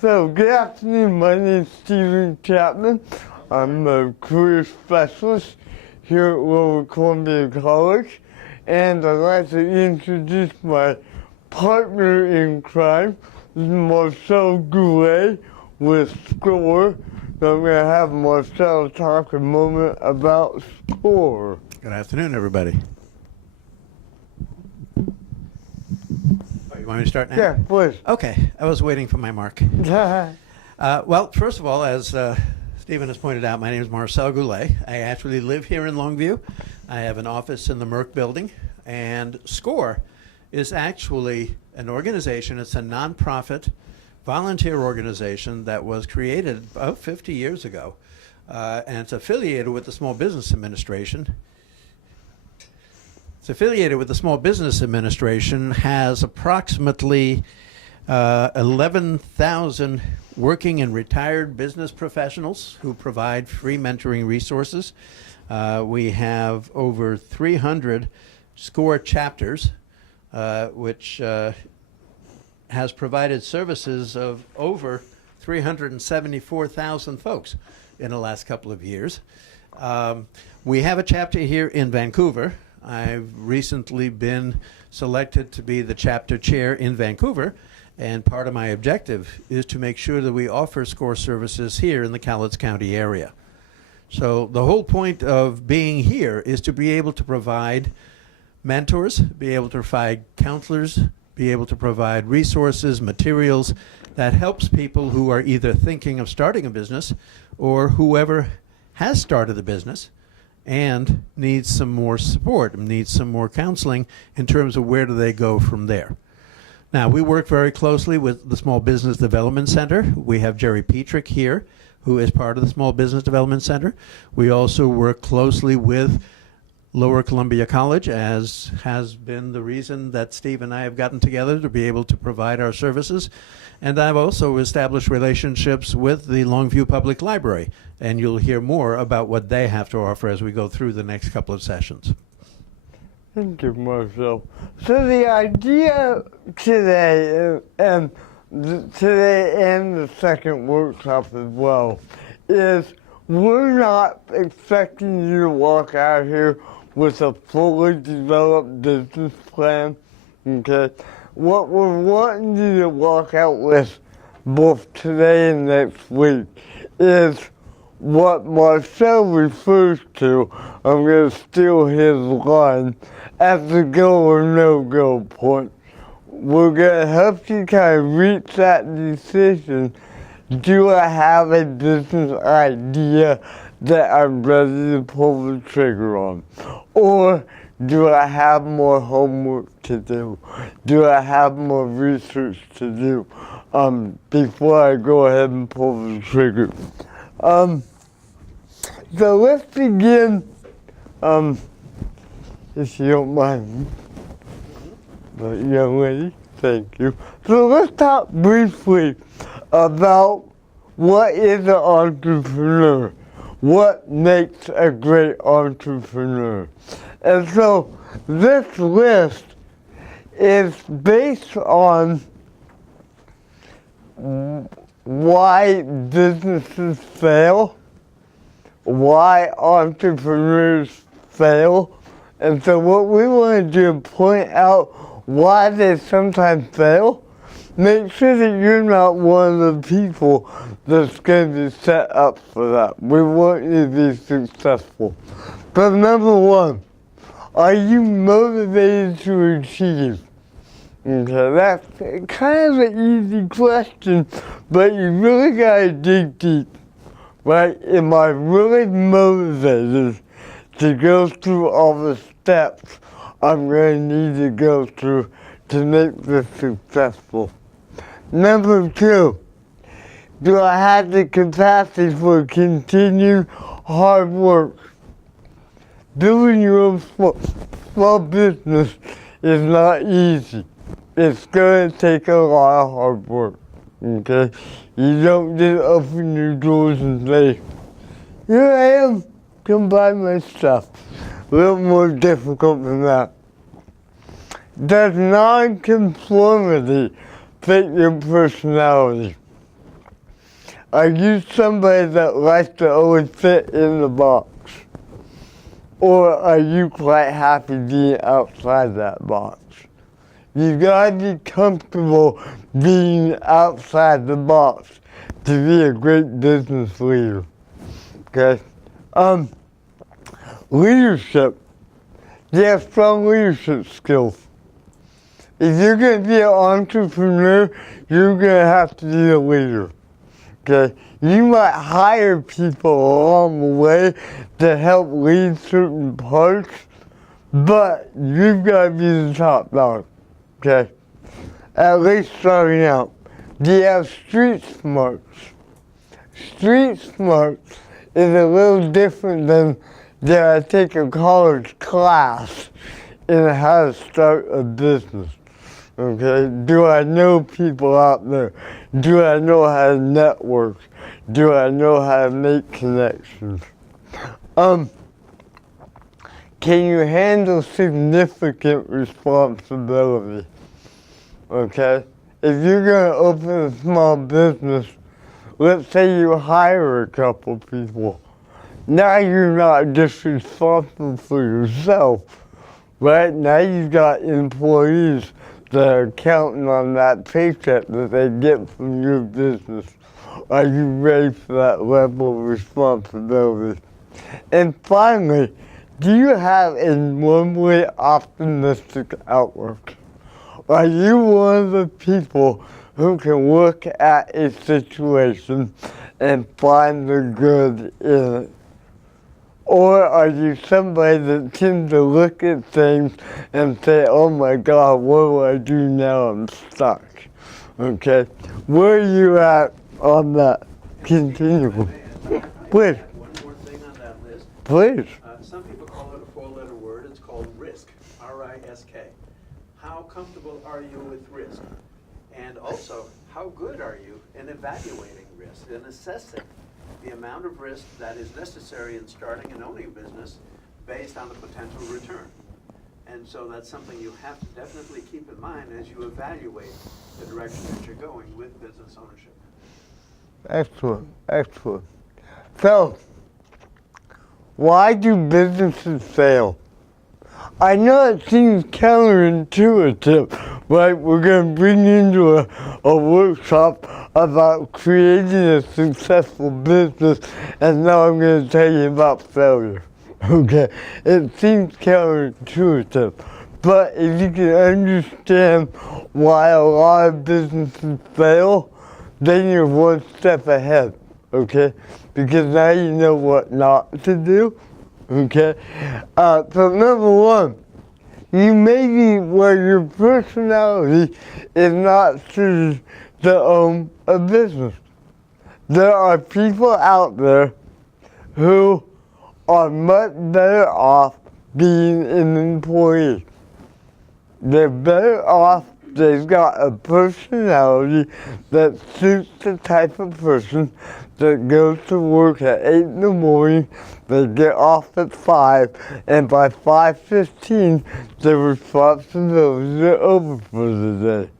So, good afternoon. My name is Stephen Chapman. I'm a career specialist here at Lower Columbia College, and I'd like to introduce my partner in crime, Marcel Goulet with SCORE. So I'm going to have Marcel talk a moment about SCORE. Good afternoon, everybody. You want me to start now? Yeah, please. Okay, I was waiting for my mark. Well, first of all, as Stephen has pointed out, my name is Marcel Goulet. I actually live here in Longview. I have an office in the Merck building, and SCORE is actually an organization. It's a nonprofit volunteer organization that was created about 50 years ago, and it's affiliated with the Small Business Administration. It's affiliated with the Small Business Administration, has approximately 11,000 working and retired business professionals who provide free mentoring resources. We have over 300 SCORE chapters, which has provided services of over 374,000 folks in the last couple of years. We have a chapter here in Vancouver. I've recently been selected to be the chapter chair in Vancouver, and part of my objective is to make sure that we offer SCORE services here in the Cowlitz County area. So the whole point of being here is to be able to provide mentors, be able to provide counselors, be able to provide resources, materials that helps people who are either thinking of starting a business or whoever has started a business and needs some more support, needs some more counseling in terms of where do they go from there. Now, we work very closely with the Small Business Development Center. We have Jerry Petrick here, who is part of the Small Business Development Center. We also work closely with Lower Columbia College, as has been the reason that Steve and I have gotten together to be able to provide our services. And I've also established relationships with the Longview Public Library, and you'll hear more about what they have to offer as we go through the next couple of sessions. Thank you, Marcel. So the idea today, today and the second workshop as well, is we're not expecting you to walk out here with a fully developed business plan, okay? What we're wanting you to walk out with both today and next week is what Marcel refers to, I'm going to steal his line, as the go or no-go point. We're going to help you kind of reach that decision. Do I have a business idea that I'm ready to pull the trigger on? Or do I have more homework to do? Do I have more research to do before I go ahead and pull the trigger? So let's begin, if you don't mind, young lady, thank you. So let's talk briefly about what is an entrepreneur, what makes a great entrepreneur. And so this list is based on why businesses fail, why entrepreneurs fail. And so what we want to do is point out why they sometimes fail. Make sure that you're not one of the people that's going to be set up for that. We want you to be successful. But number one, are you motivated to achieve? Okay, that's kind of an easy question, but you really got to dig deep, right? Am I really motivated to go through all the steps I'm going to need to go through to make this successful? Number two, do I have the capacity for continued hard work? Building your own small business is not easy. It's going to take a lot of hard work, okay? You don't just open your doors and say, here I am, come buy my stuff. A little more difficult than that. Does non-conformity fit your personality? Are you somebody that likes to always fit in the box? Or are you quite happy being outside that box? You gotta be comfortable being outside the box to be a great business leader. Okay? Leadership. You have strong leadership skills. If you're gonna be an entrepreneur, you're gonna have to be a leader. Okay? You might hire people along the way to help lead certain parts, but you've got to be the top dog. Okay? At least starting out. Do you have street smarts? Street smarts is a little different than did I take a college class in how to start a business. Okay, do I know people out there? Do I know how to network? Do I know how to make connections? Can you handle significant responsibility? Okay, if you're gonna open a small business, let's say you hire a couple people. Now you're not just responsible for yourself, right? Now you've got employees that are counting on that paycheck that they get from your business. Are you ready for that level of responsibility? And finally, do you have a normally optimistic outlook? Are you one of the people who can look at a situation and find the good in it? Or are you somebody that tends to look at things and say, oh my God, what do I do now? I'm stuck. Okay? Where are you at on that continuum? Please. One more thing on that list. Please. Some people call it a four-letter word. It's called risk, R-I-S-K. How comfortable are you with risk? And also, how good are you in evaluating risk and assessing the amount of risk that is necessary in starting and owning a business based on the potential return? And so that's something you have to definitely keep in mind as you evaluate the direction that you're going with business ownership. Excellent, excellent. So, why do businesses fail? I know it seems counterintuitive, right? We're going to bring you into a workshop about creating a successful business, and now I'm going to tell you about failure. Okay? It seems counterintuitive, but if you can understand why a lot of businesses fail, then you're one step ahead. Okay? Because now you know what not to do. Okay? So number one, you may be where your personality is not suited to own a business. There are people out there who are much better off being an employee. They're better off. They've got a personality that suits the type of person that goes to work at 8 in the morning, they get off at 5, and by 5:15, their responsibilities are over for the day.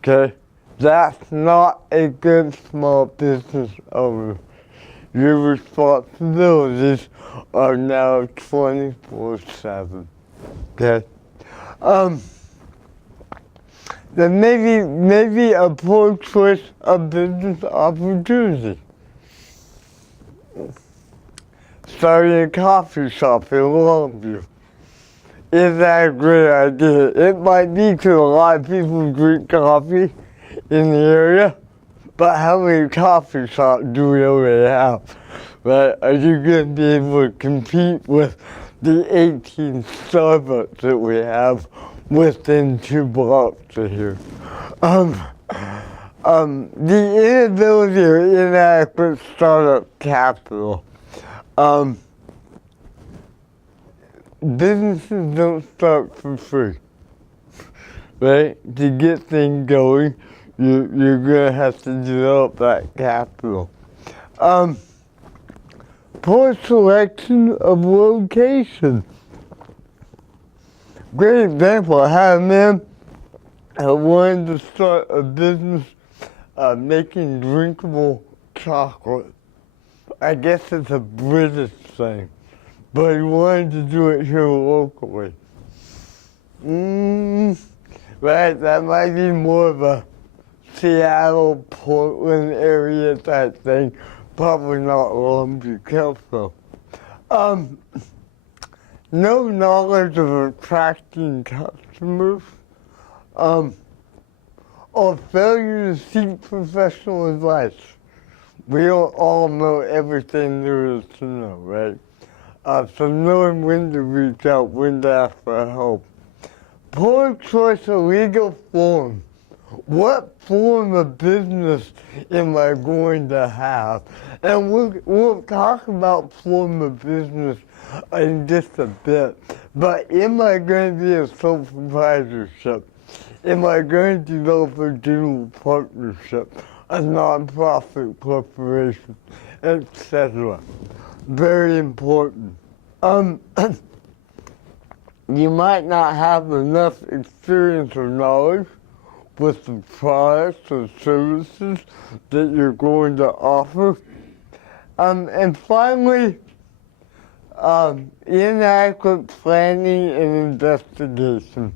Okay? That's not a good small business owner. Your responsibilities are now 24/7. Okay? Then maybe a poor choice of business opportunity. Starting a coffee shop in Longview. Is that a great idea? It might be because a lot of people drink coffee in the area, but how many coffee shops do we already have? Right? Are you going to be able to compete with the 18 Starbucks that we have within 2 blocks of here? The inability or inadequate startup capital. Businesses don't start for free, right? To get things going, you're gonna have to develop that capital. Poor selection of location. Great example, I had a man who wanted to start a business making drinkable chocolate. I guess it's a British thing, but he wanted to do it here locally. Right, that might be more of a Seattle, Portland area type thing. Probably not Long Beach Council. No knowledge of attracting customers, or failure to seek professional advice. We don't all know everything there is to know, right? So knowing when to reach out, when to ask for help. Poor choice of legal form. What form of business am I going to have? And we'll talk about form of business in just a bit. But am I going to be a sole proprietorship? Am I going to develop a general partnership, a nonprofit corporation, etc.? Very important. You might not have enough experience or knowledge with the products or services that you're going to offer. And finally, inadequate planning and investigation,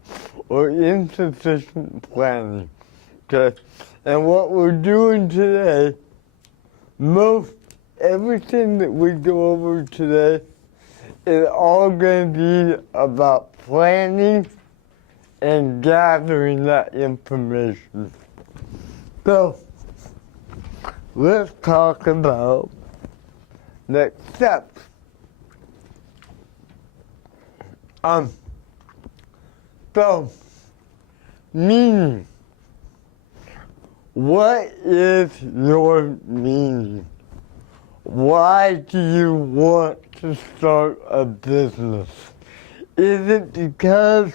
or insufficient planning, okay? And what we're doing today, everything that we go over today is all going to be about planning and gathering that information. So, let's talk about next steps. So, meaning. What is your meaning? Why do you want to start a business? Is it because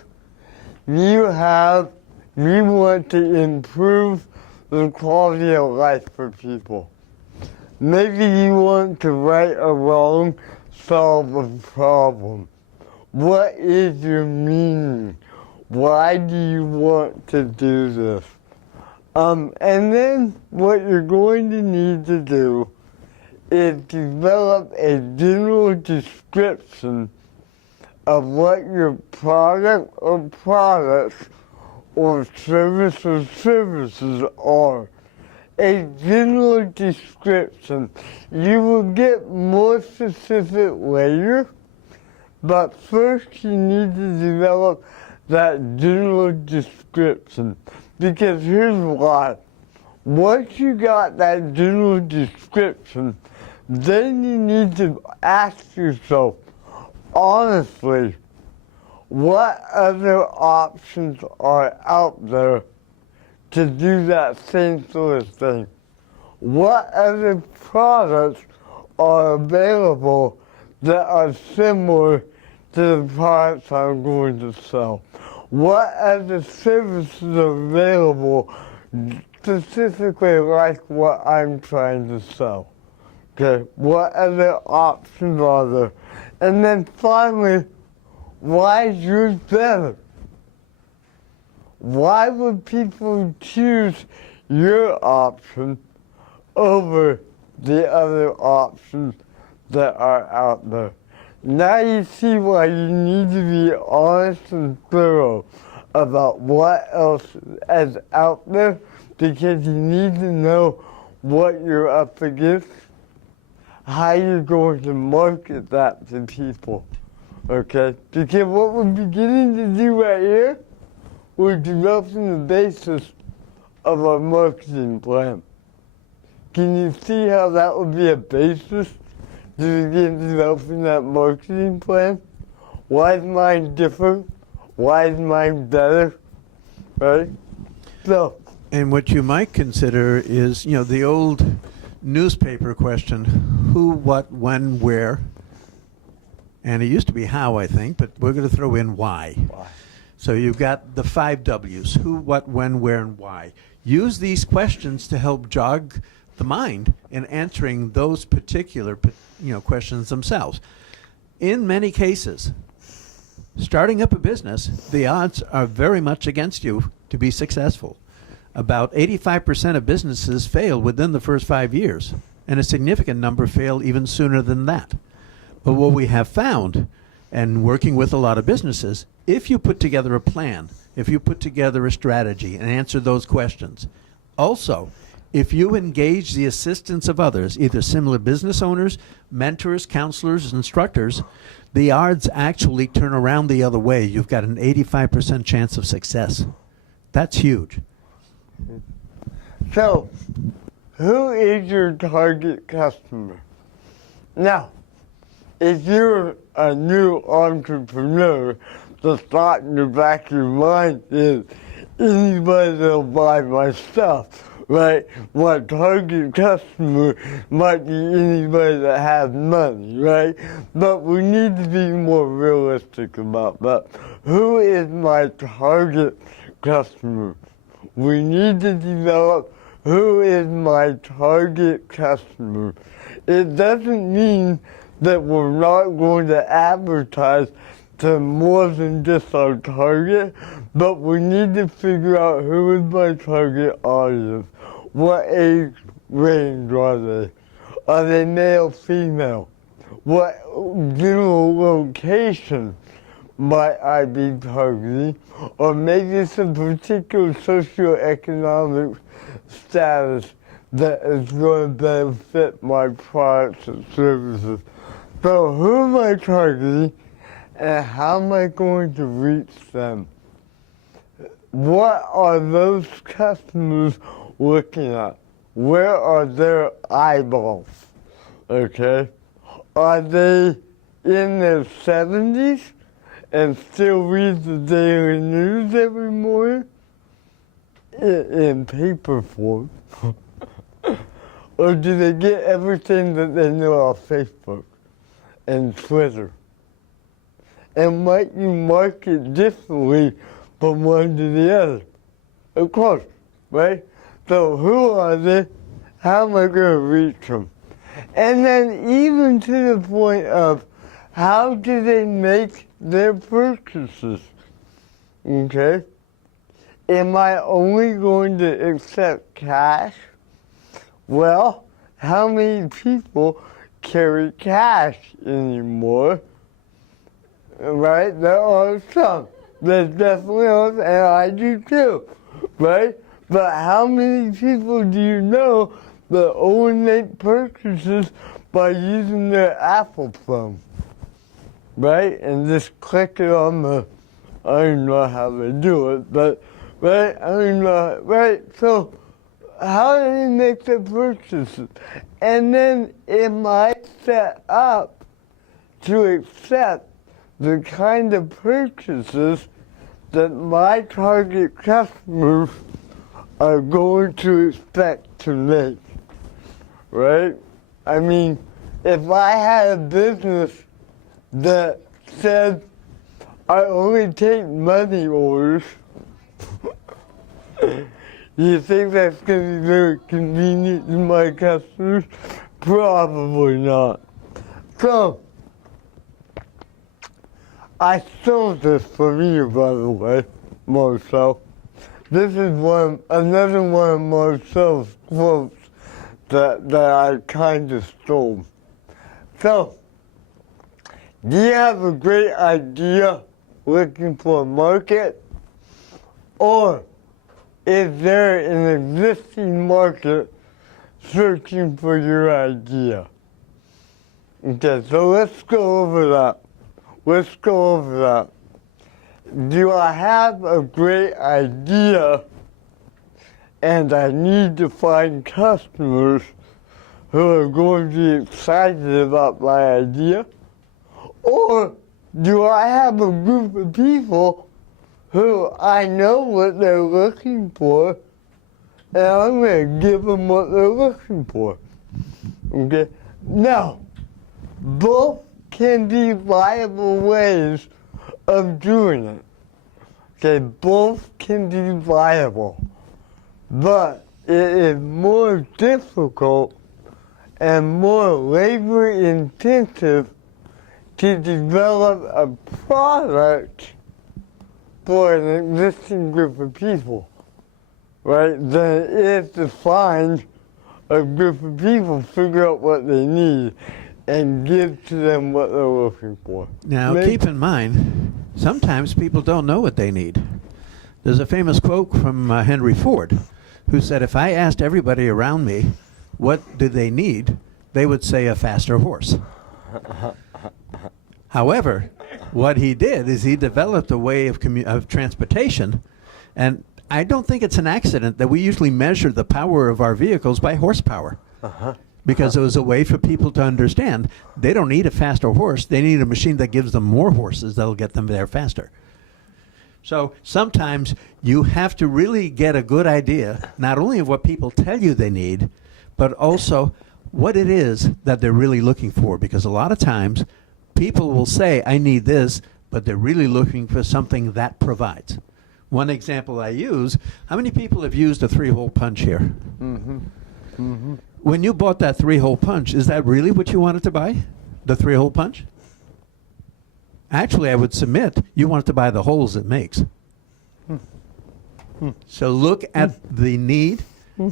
you want to improve the quality of life for people? Maybe you want to right a wrong, solve a problem. What is your meaning? Why do you want to do this? And then what you're going to need to do is develop a general description of what your product or products or services are. A general description. You will get more specific later, but first you need to develop that general description. Because here's why. Once you got that general description, then you need to ask yourself, honestly, what other options are out there to do that same sort of thing? What other products are available that are similar to the products I'm going to sell? What other services are available specifically like what I'm trying to sell? Okay, what other options are there? And then finally, why is yours better? Why would people choose your option over the other options that are out there? Now you see why you need to be honest and thorough about what else is out there, because you need to know what you're up against, how you're going to market that to people, okay? Because what we're beginning to do right here, we're developing the basis of our marketing plan. Can you see how that would be a basis to begin developing that marketing plan? Why is mine different? Why is mine better? Right? So. And what you might consider is, the old newspaper question, who, what, when, where. And it used to be how, I think, but we're going to throw in why. Why? So you've got the 5 W's, who, what, when, where, and why. Use these questions to help jog the mind in answering those particular questions themselves. In many cases, starting up a business, the odds are very much against you to be successful. About 85% of businesses fail within the first 5 years. and a significant number fail even sooner than that. But what we have found, and working with a lot of businesses, if you put together a plan, if you put together a strategy and answer those questions, also, if you engage the assistance of others, either similar business owners, mentors, counselors, instructors, the odds actually turn around the other way. You've got an 85% chance of success. That's huge. So, who is your target customer? Now, if you're a new entrepreneur, the thought in the back of your mind is, anybody that'll buy my stuff, right? My target customer might be anybody that has money, right? But we need to be more realistic about that. Who is my target customer? We need to develop who is my target customer. It doesn't mean that we're not going to advertise to more than just our target, but we need to figure out who is my target audience. What age range are they? Are they male, female? What general location might I be targeting? Or maybe some particular socioeconomic status that is going to benefit my products and services. So who am I targeting, and how am I going to reach them? What are those customers looking at? Where are their eyeballs? Okay? Are they in their 70s and still read the daily news every morning in paper form? Or do they get everything that they know off Facebook and Twitter? And might you market differently from one to the other? Of course, right? So who are they? How am I going to reach them? And then even to the point of how do they make their purchases? Okay? Am I only going to accept cash? Well, how many people carry cash anymore? Right? There are some. There's definitely are, and I do too. Right? But how many people do you know that only make purchases by using their Apple phone? Right? And just click it on the, I don't know how they do it, but, right? I don't know, right? So, how do they make their purchases? And then am I set up to accept the kind of purchases that my target customers are going to expect to make, right? I mean, if I had a business that said, I only take money orders, you think that's going to be very convenient to my customers? Probably not. So, I stole this from you, by the way, Marcel. This is another one of Marcel's quotes that I kind of stole. So, do you have a great idea looking for a market? Or is there an existing market searching for your idea? Okay, so let's go over that. Let's go over that. Do I have a great idea and I need to find customers who are going to be excited about my idea? Or do I have a group of people who I know what they're looking for and I'm going to give them what they're looking for? Okay? Now, both can be viable ways of doing it. Okay, both can be viable, but it is more difficult and more labor intensive to develop a product for an existing group of people, right, than it is to find a group of people figure out what they need and give to them what they're looking for. Now, keep in mind, sometimes people don't know what they need. There's a famous quote from Henry Ford, who said, if I asked everybody around me what do they need, they would say a faster horse. However, what he did is he developed a way of transportation, and I don't think it's an accident that we usually measure the power of our vehicles by horsepower. Because it was a way for people to understand they don't need a faster horse, they need a machine that gives them more horses that'll get them there faster. So sometimes you have to really get a good idea, not only of what people tell you they need, but also what it is that they're really looking for. Because a lot of times people will say, I need this, but they're really looking for something that provides. One example I use, how many people have used a 3-hole punch here? When you bought that 3-hole punch, is that really what you wanted to buy? The 3-hole punch? Actually, I would submit you wanted to buy the holes it makes. So look at the need,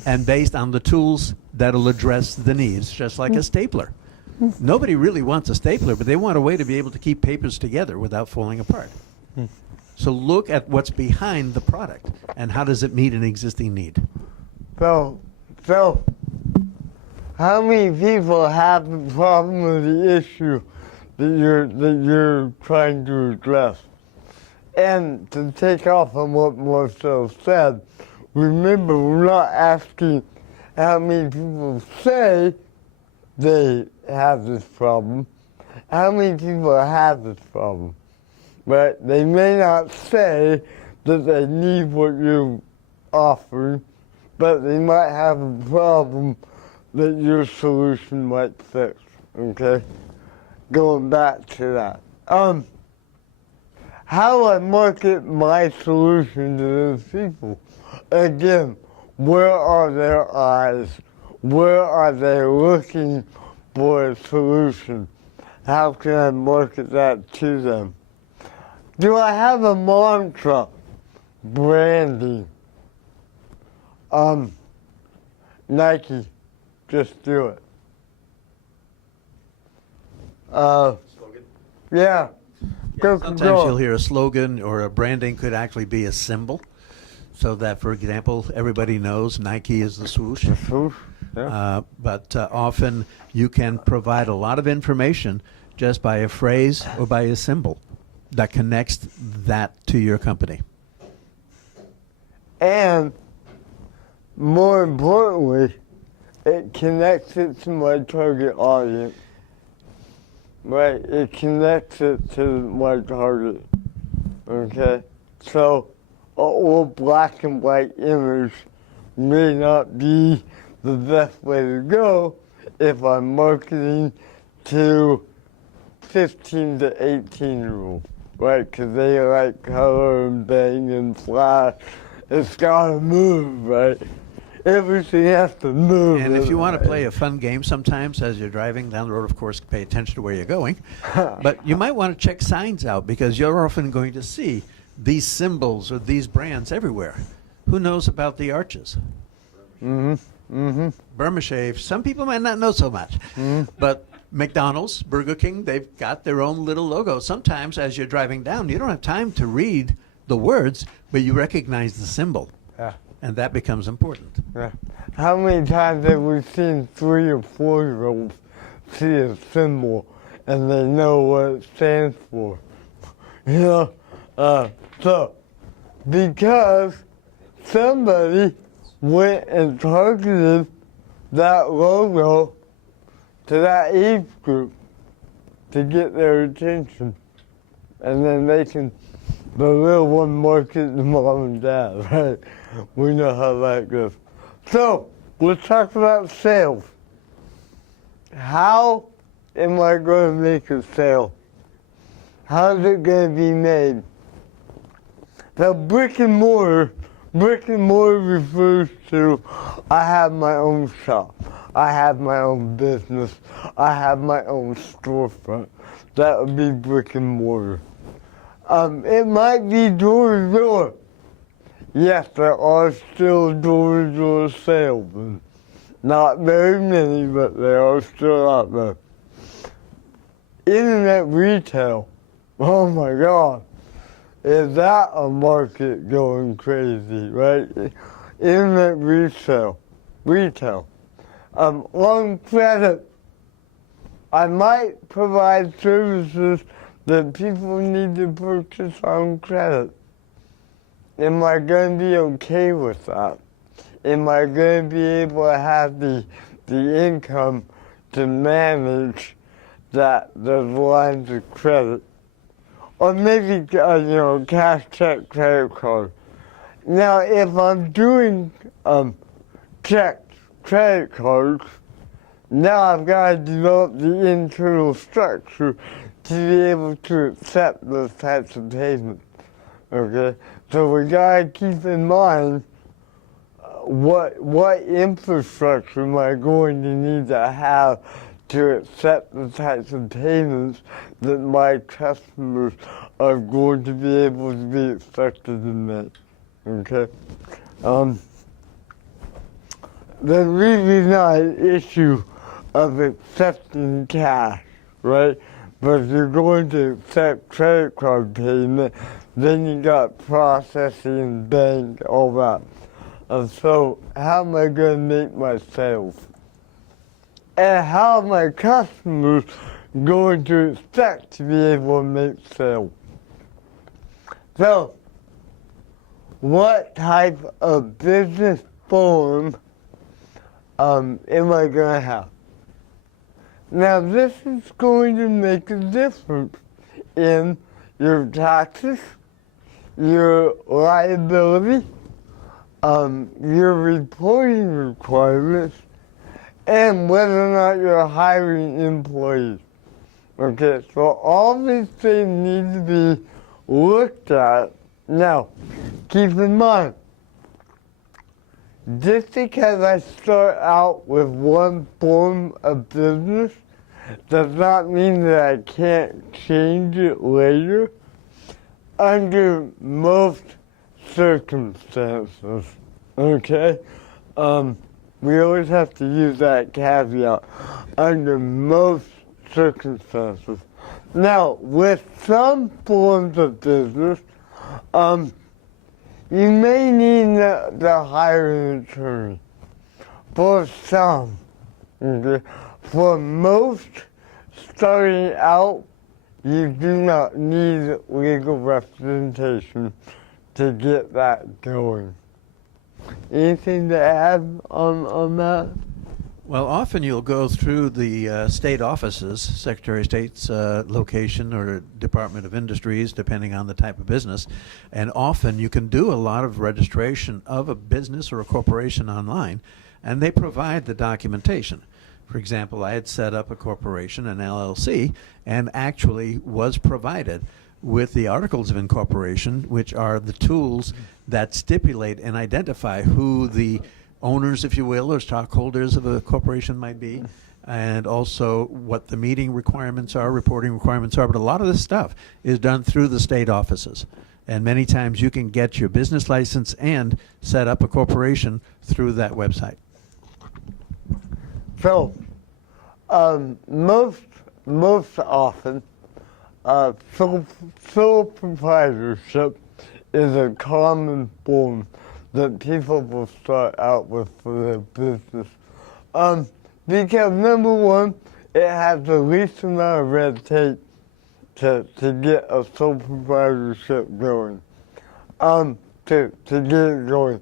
and based on the tools that'll address the needs, just like a stapler. Nobody really wants a stapler, but they want a way to be able to keep papers together without falling apart. So look at what's behind the product, and how does it meet an existing need. So how many people have the problem with the issue that you're trying to address? And to take off on what Marcel said, remember, we're not asking how many people say they have this problem, how many people have this problem. But they may not say that they need what you're offering, but they might have a problem that your solution might fix, okay? Going back to that. How I market my solution to those people? Again, where are their eyes? Where are they looking for a solution? How can I market that to them? Do I have a mantra? Branding. Nike, just do it. Slogan? Yeah. Sometimes you'll hear a slogan, or a branding could actually be a symbol. So that, for example, everybody knows Nike is the swoosh. The swoosh, yeah. But often you can provide a lot of information just by a phrase or by a symbol that connects that to your company. And more importantly, it connects it to my target audience. Right? It connects it to my target. Okay? So, an old black and white image may not be the best way to go if I'm marketing to 15 to 18-year-olds. Right? Because they like color and bang and flash. It's gotta move, right? Everything has to move. And if you want to play a fun game sometimes as you're driving down the road, of course, pay attention to where you're going. But you might want to check signs out, because you're often going to see these symbols or these brands everywhere. Who knows about the arches? Burma Shave. Some people might not know so much. But McDonald's, Burger King, they've got their own little logo. Sometimes as you're driving down, you don't have time to read the words, but you recognize the symbol. Yeah. And that becomes important. Yeah. How many times have we seen 3 or 4-year-olds see a symbol and they know what it stands for? You know? So, because somebody went and targeted that logo to that age group to get their attention. And then they can, the little one market the mom and dad, right? We know how that goes. So, let's talk about sales. How am I going to make a sale? How is it going to be made? The brick and mortar refers to I have my own shop. I have my own business. I have my own storefront. That would be brick and mortar. It might be door to door. Yes, there are still door-to-door salesmen Not very many, but they are still out there. Internet retail. Oh my God. Is that a market going crazy, right? Internet retail. On credit. I might provide services that people need to purchase on credit. Am I going to be okay with that? Am I going to be able to have the income to manage those lines of credit? Or maybe, cash, check, credit card. Now, if I'm doing checks, credit cards, now I've got to develop the internal structure to be able to accept those types of payments. Okay? So we got to keep in mind what infrastructure am I going to need to have to accept the types of payments that my customers are going to be able to be expected to make. Okay? There's really not an issue of accepting cash, right? But if you're going to accept credit card payment, then you got processing, bank, all that. And so how am I going to make my sales? And how are my customers going to expect to be able to make sales? So, what type of business form am I going to have? Now, this is going to make a difference in your taxes, your liability, your reporting requirements, and whether or not you're hiring employees. Okay, so all these things need to be looked at. Now, keep in mind, just because I start out with one form of business does not mean that I can't change it later under most circumstances, okay? We always have to use that caveat, under most circumstances. Now, with some forms of business, you may need to hire an attorney. For some, okay? For most, starting out, you do not need legal representation to get that going. Anything to add on that? Well, often you'll go through the state offices, Secretary of State's location or Department of Industries, depending on the type of business, and often you can do a lot of registration of a business or a corporation online, and they provide the documentation. For example, I had set up a corporation, an LLC, and actually was provided with the articles of incorporation, which are the tools that stipulate and identify who the owners, if you will, or stockholders of a corporation might be, and also what the meeting requirements are, reporting requirements are. But a lot of this stuff is done through the state offices. And many times you can get your business license and set up a corporation through that website. So, most often, sole proprietorship is a common form that people will start out with for their business. Because number one, it has the least amount of red tape to get a sole proprietorship going. To get it going.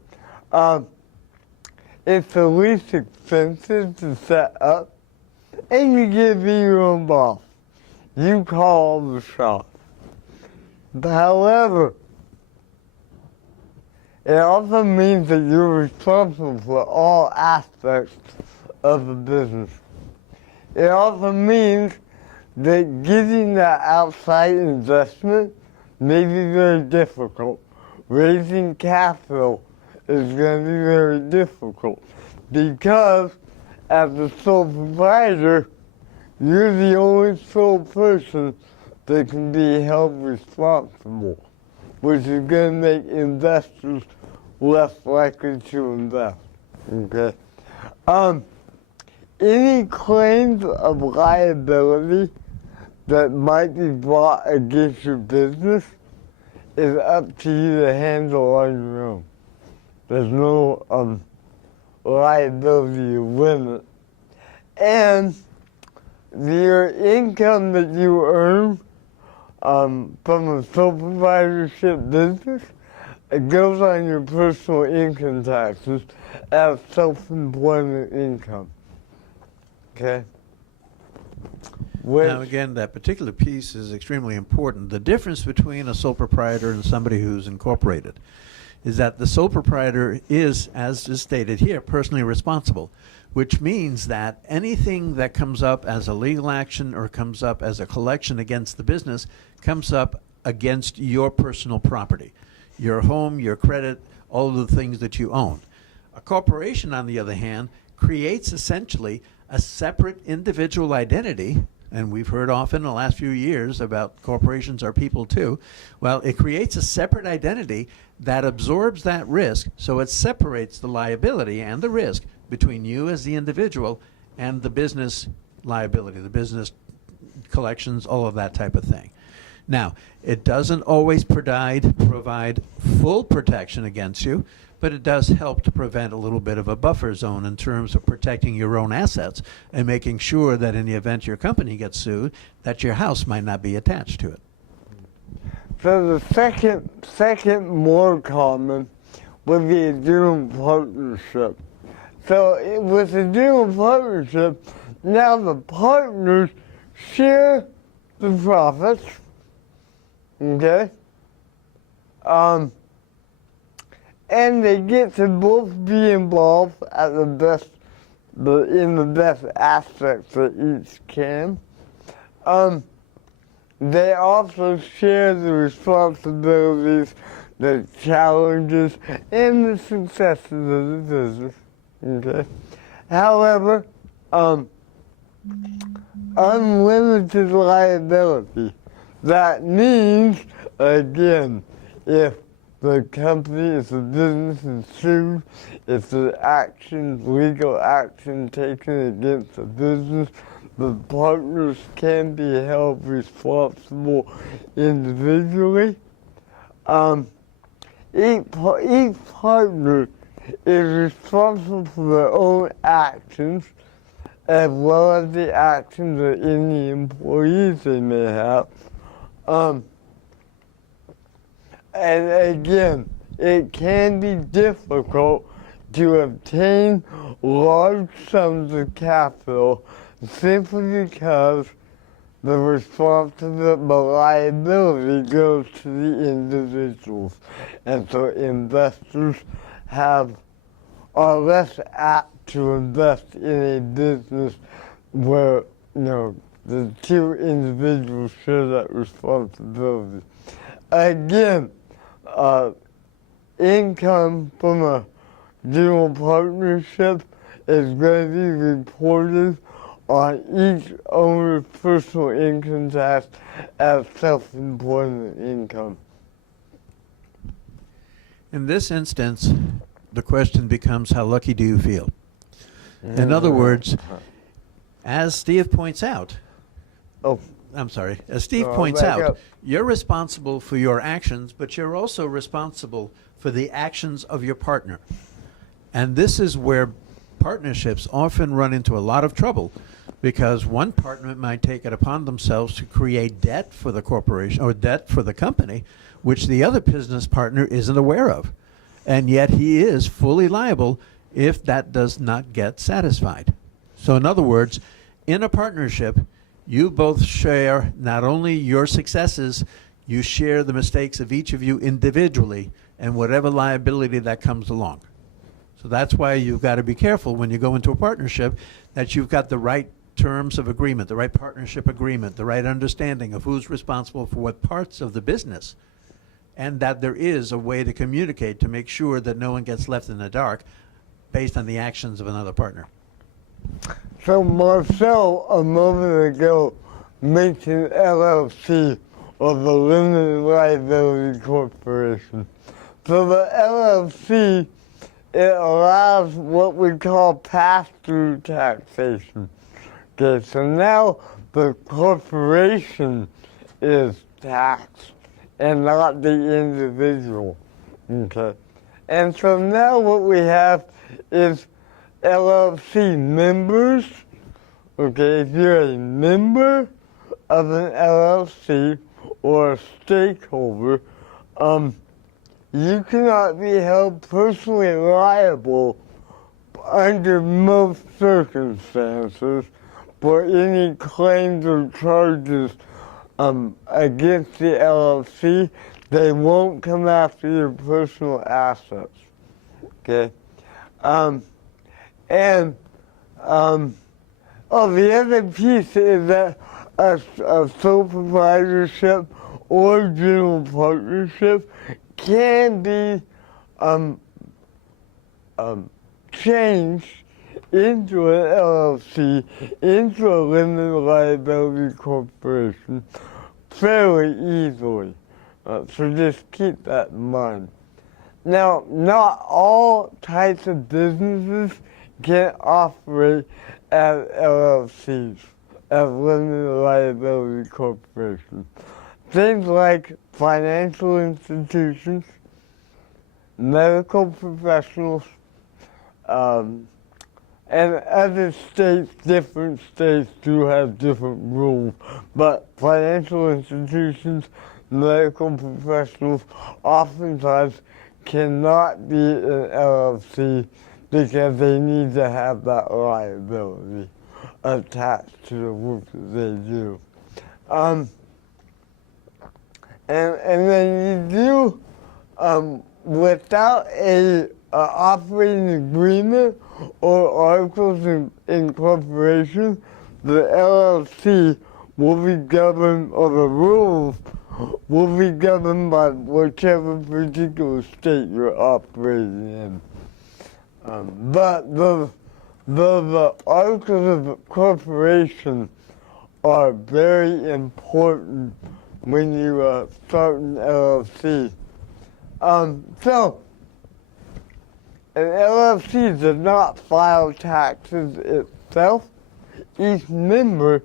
It's the least expensive to set up, and you get to be your own boss. You call the shots. However, it also means that you're responsible for all aspects of the business. It also means that getting that outside investment may be very difficult. Raising capital is going to be very difficult because as a sole proprietor, you're the only sole person that can be held responsible, which is going to make investors less likely to invest. Okay. Any claims of liability that might be brought against your business is up to you to handle on your own. There's no liability limit. And your income that you earn from a sole proprietorship business, it goes on your personal income taxes as self-employment income. Okay? Now again, that particular piece is extremely important. The difference between a sole proprietor and somebody who's incorporated is that the sole proprietor is, as is stated here, personally responsible, which means that anything that comes up as a legal action or comes up as a collection against the business comes up against your personal property, your home, your credit, all of the things that you own. A corporation, on the other hand, creates essentially a separate individual identity, and we've heard often in the last few years about corporations are people too. Well, it creates a separate identity that absorbs that risk, so it separates the liability and the risk between you as the individual and the business liability, the business collections, all of that type of thing. Now, it doesn't always provide full protection against you, but it does help to prevent a little bit of a buffer zone in terms of protecting your own assets and making sure that in the event your company gets sued, that your house might not be attached to it. So the second more common would be a general partnership. So with a general partnership, now the partners share the profits, okay? And they get to both be involved at in the best aspects that each can. They also share the responsibilities, the challenges, and the successes of the business. Okay. However, unlimited liability. That means, again, if the company, if the business is sued, if the legal action taken against the business, the partners can be held responsible individually. Each partner is responsible for their own actions, as well as the actions of any employees they may have. And again, it can be difficult to obtain large sums of capital simply because the liability goes to the individuals. And so investors are less apt to invest in a business where, the two individuals share that responsibility. Again, income from a general partnership is going to be reported on each owner's personal income tax as self-employment income. In this instance, the question becomes, how lucky do you feel? In other words, as Steve points out, as Steve points out, you're responsible for your actions, but you're also responsible for the actions of your partner. And this is where partnerships often run into a lot of trouble, because one partner might take it upon themselves to create debt for the corporation or debt for the company, which the other business partner isn't aware of. And yet he is fully liable if that does not get satisfied. So in other words, in a partnership, you both share not only your successes, you share the mistakes of each of you individually and whatever liability that comes along. So that's why you've got to be careful when you go into a partnership that you've got the right terms of agreement, the right partnership agreement, the right understanding of who's responsible for what parts of the business, and that there is a way to communicate to make sure that no one gets left in the dark based on the actions of another partner. So Marcel, a moment ago, mentioned LLC, or the Limited Liability Corporation. So the LLC it allows what we call pass-through taxation. Okay, so now the corporation is taxed and not the individual. Okay, and so now what we have is LLC members. Okay, if you're a member of an LLC or a stakeholder, you cannot be held personally liable under most circumstances for any claims or charges against the LLC. They won't come after your personal assets. Okay, the other piece is that a sole proprietorship or general partnership can be changed into an LLC, into a limited liability corporation fairly easily. So just keep that in mind. Now, not all types of businesses can operate as LLCs, as limited liability corporations. Things like financial institutions, medical professionals, and other states, different states do have different rules, but financial institutions, medical professionals oftentimes cannot be an LLC because they need to have that liability attached to the work that they do. And then you do, without a operating agreement or articles of incorporation, the LLC will be governed, or the rules will be governed by whichever particular state you're operating in. But the articles of incorporation are very important when you start an LLC. So, an LLC does not file taxes itself. Each member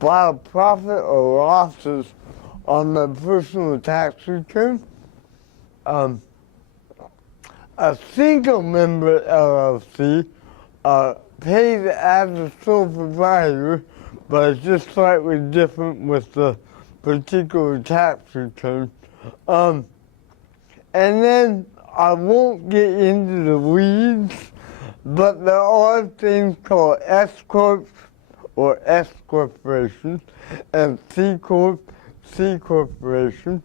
files profit or losses on their personal tax return. A single member LLC pays as a sole proprietor, but it's just slightly different with the particular tax return. And then I won't get into the weeds, but there are things called S Corps or S corporations and C Corp, C corporation,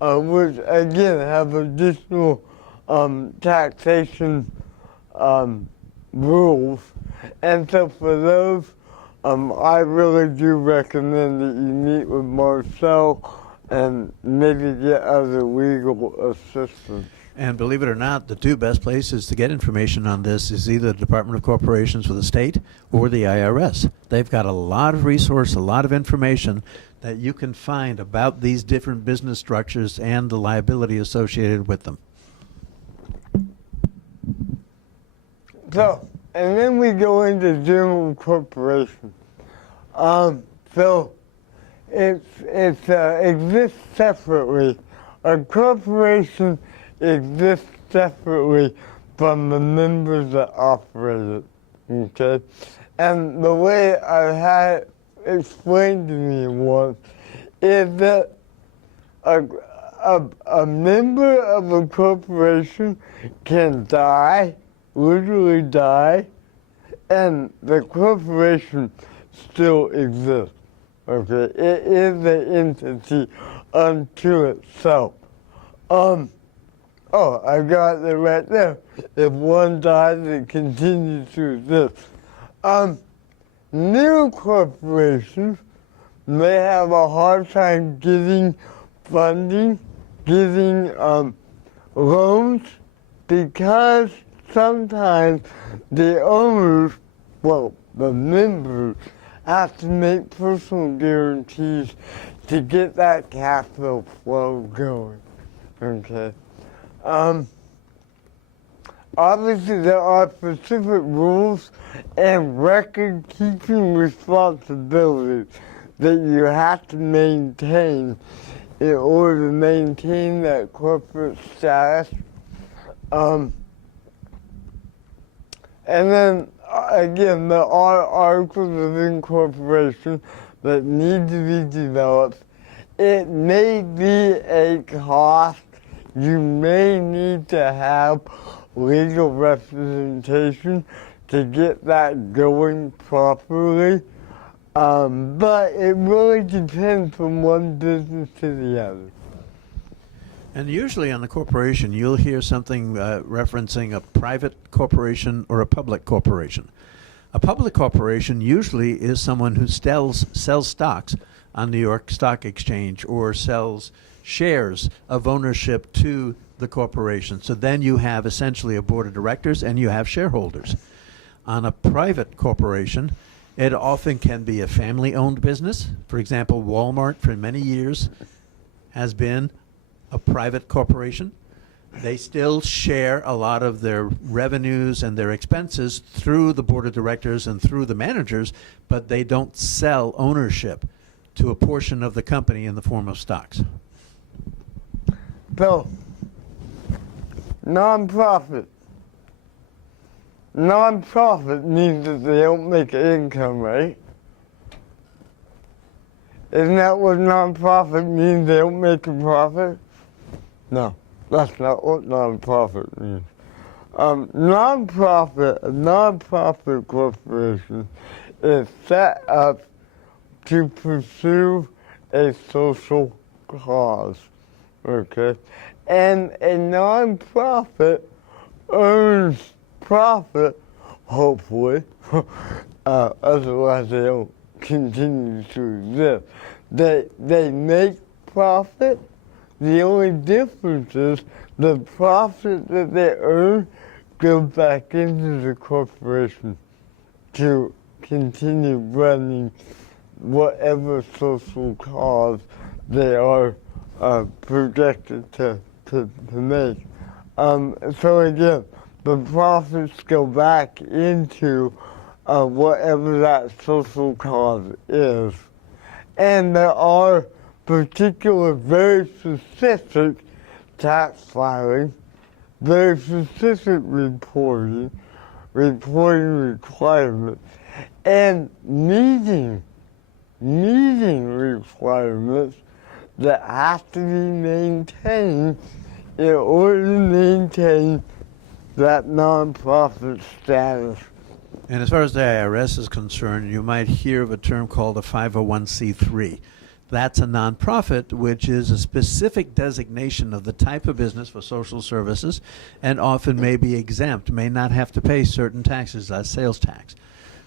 which again have additional taxation rules. And so for those, I really do recommend that you meet with Marcel and maybe get other legal assistance. And believe it or not, the two best places to get information on this is either the Department of Corporations for the state or the IRS. They've got a lot of resource, a lot of information that you can find about these different business structures and the liability associated with them. So, and then we go into general corporation. So it exists separately. A corporation exists separately from the members that operate it. Okay, and the way I had it explained to me once is that a member of a corporation can die, literally die, and the corporation still exists. Okay, it is an entity unto itself. Oh, I got it right there. If one dies, it continues to exist. New corporations may have a hard time getting funding, getting loans, because sometimes the owners, well, the members, have to make personal guarantees to get that capital flow going. Okay. obviously there are specific rules and record-keeping responsibilities that you have to maintain in order to maintain that corporate status. And then, again, there are articles of incorporation that need to be developed. It may be a cost. You may need to have legal representation to get that going properly. But it really depends from one business to the other. And usually on the corporation, you'll hear something referencing a private corporation or a public corporation. A public corporation usually is someone who sells stocks on New York Stock Exchange or sells shares of ownership to the corporation. So then you have essentially a board of directors and you have shareholders. On a private corporation, it often can be a family-owned business. For example, Walmart for many years has been a private corporation. They still share a lot of their revenues and their expenses through the board of directors and through the managers, but they don't sell ownership to a portion of the company in the form of stocks. So, nonprofit. Nonprofit means that they don't make income, right? Isn't that what nonprofit means? They don't make a profit? No, that's not what nonprofit means. A nonprofit corporation is set up to pursue a social cause, okay? And a nonprofit earns profit, hopefully, otherwise they don't continue to exist. They make profit. The only difference is the profit that they earn goes back into the corporation to continue running whatever social cause they are projected to make. So again, the profits go back into whatever that social cause is. And there are particular, very specific tax filing, very specific reporting requirements, and meeting requirements that have to be maintained in order to maintain that nonprofit status. And as far as the IRS is concerned, you might hear of a term called a 501c3. That's a nonprofit, which is a specific designation of the type of business for social services and often may be exempt, may not have to pay certain taxes, as sales tax.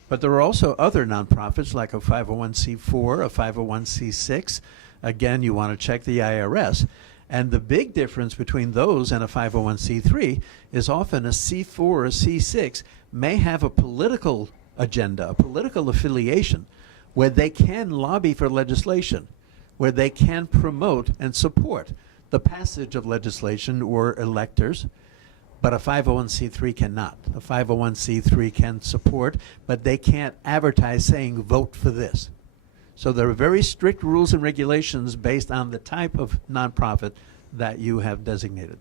But there are also other nonprofits like a 501c4, a 501c6. Again, you want to check the IRS. And the big difference between those and a 501c3 is often a C4 or a C6 may have a political agenda, a political affiliation, where they can lobby for legislation, where they can promote and support the passage of legislation or electors, but a 501c3 cannot. A 501c3 can support, but they can't advertise saying, vote for this. So there are very strict rules and regulations based on the type of nonprofit that you have designated.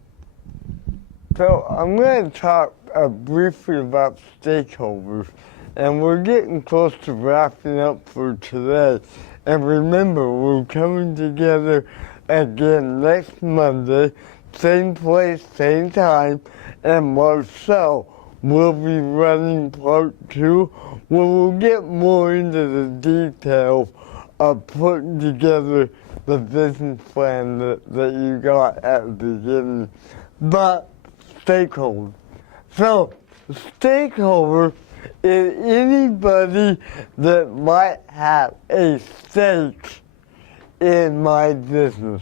So I'm going to talk briefly about stakeholders. And we're getting close to wrapping up for today. And remember, we're coming together again next Monday, same place, same time, and Marcel will be running part 2, where we'll get more into the details of putting together the business plan that you got at the beginning. But stakeholders. So, stakeholders is anybody that might have a stake in my business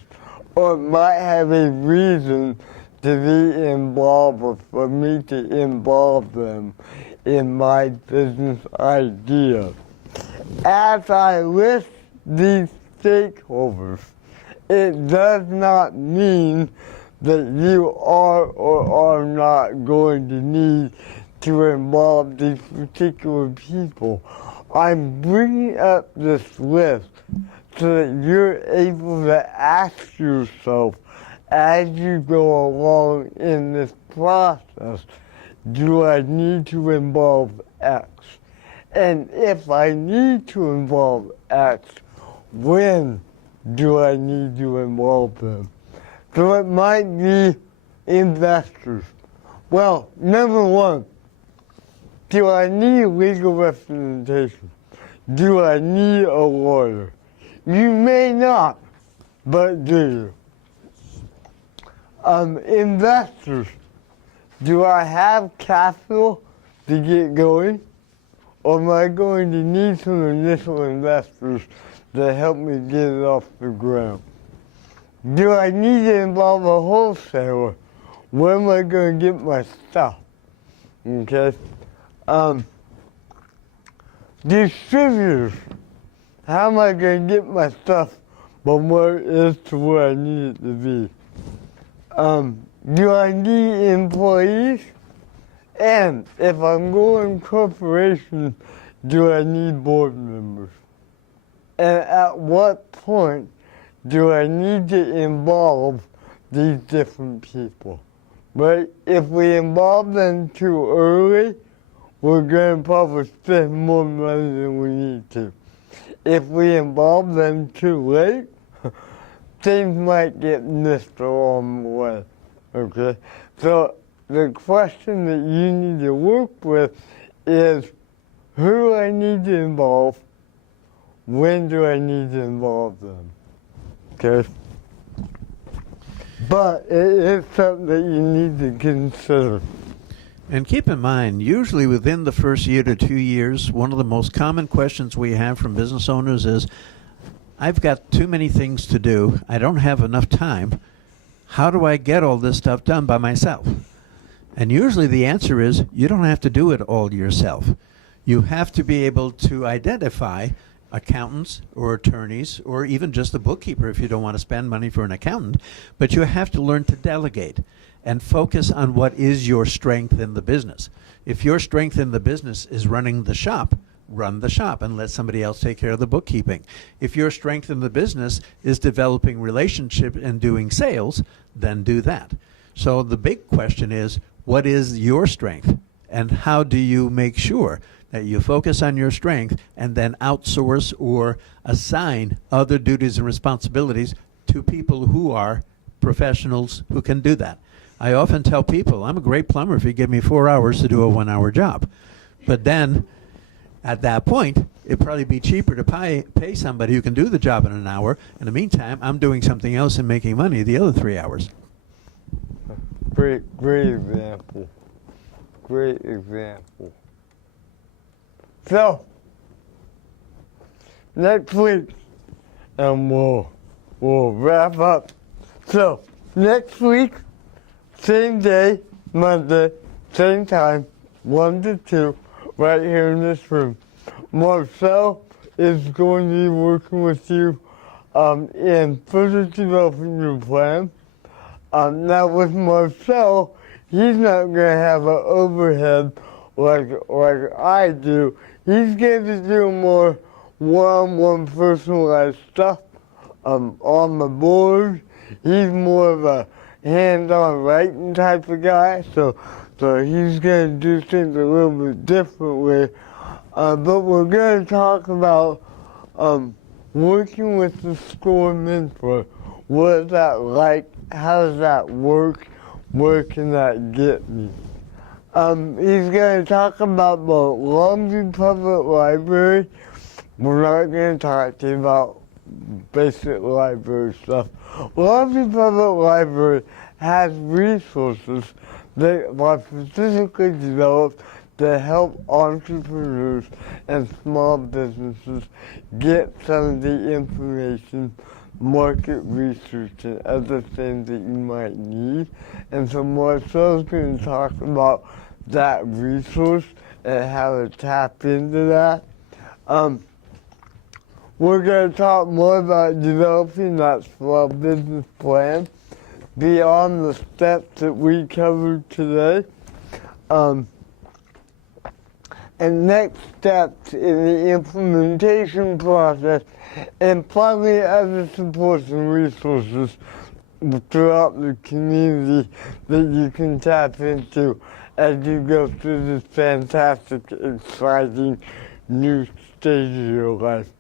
or might have a reason to be involved or for me to involve them in my business idea. As I list these stakeholders, it does not mean that you are or are not going to need to involve these particular people. I'm bringing up this list so that you're able to ask yourself as you go along in this process, do I need to involve X? And if I need to involve X, when do I need to involve them? So it might be investors. Well, number one, do I need legal representation? Do I need a lawyer? You may not, but do you? Investors, do I have capital to get going? Or am I going to need some initial investors to help me get it off the ground? Do I need to involve a wholesaler? Where am I going to get my stuff? Okay? Distributors, how am I going to get my stuff from where it is to where I need it to be? Do I need employees? And if I'm going corporation, do I need board members? And at what point do I need to involve these different people? Right? If we involve them too early, we're going to probably spend more money than we need to. If we involve them too late, things might get missed along the way. Okay? So the question that you need to work with is, who do I need to involve? When do I need to involve them? Okay? But it is something that you need to consider. And keep in mind, usually within the first year to 2 years, one of the most common questions we have from business owners is, I've got too many things to do. I don't have enough time. How do I get all this stuff done by myself? And usually the answer is, you don't have to do it all yourself. You have to be able to identify accountants or attorneys or even just a bookkeeper if you don't want to spend money for an accountant, but you have to learn to delegate and focus on what is your strength in the business. If your strength in the business is running the shop, run the shop and let somebody else take care of the bookkeeping. If your strength in the business is developing relationship and doing sales, then do that. So the big question is, what is your strength? And how do you make sure that you focus on your strength and then outsource or assign other duties and responsibilities to people who are professionals who can do that? I often tell people, I'm a great plumber if you give me 4 hours to do a 1 hour job. But then, at that point, it'd probably be cheaper to pay somebody who can do the job in an hour. In the meantime, I'm doing something else and making money the other 3 hours. Great example. Great example. So, next week, and we'll wrap up. So, next week, same day, Monday, same time, 1 to 2, right here in this room. Marcel is going to be working with you in further developing your plan. Now with Marcel, he's not going to have an overhead like I do. He's going to do more one-on-one personalized stuff on the board. He's more of a hands-on writing type of guy, so he's going to do things a little bit differently. But we're going to talk about working with the SCORE mentor. What is that like? How does that work? Where can that get me? He's going to talk about the Longview Public Library. We're not going to talk to you about basic library stuff. Longview Public Library has resources that are specifically developed to help entrepreneurs and small businesses get some of the information, market research, and other things that you might need. And so Marcel's going to talk about that resource and how to tap into that. We're going to talk more about developing that small business plan beyond the steps that we covered today. And next steps in the implementation process, and finally other supports and resources throughout the community that you can tap into as you go through this fantastic, exciting new stage of your life.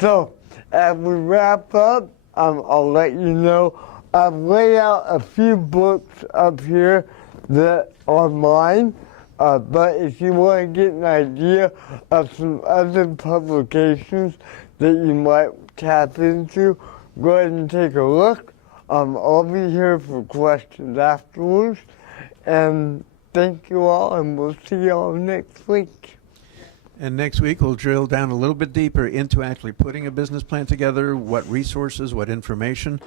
So, as we wrap up, I'll let you know I've laid out a few books up here that are mine. But if you want to get an idea of some other publications that you might tap into, go ahead and take a look. I'll be here for questions afterwards. And thank you all, and we'll see you all next week. And next week, we'll drill down a little bit deeper into actually putting a business plan together, what resources, what information.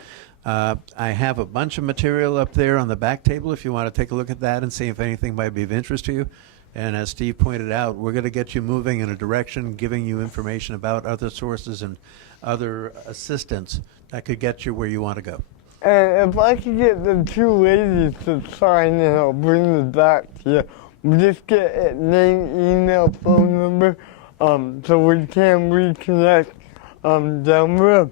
I have a bunch of material up there on the back table if you want to take a look at that and see if anything might be of interest to you. And as Steve pointed out, we're going to get you moving in a direction, giving you information about other sources and other assistance that could get you where you want to go. And if I could get the two ladies to sign in, I'll bring this back to you. We just get a name, email, phone number, so we can reconnect down the road.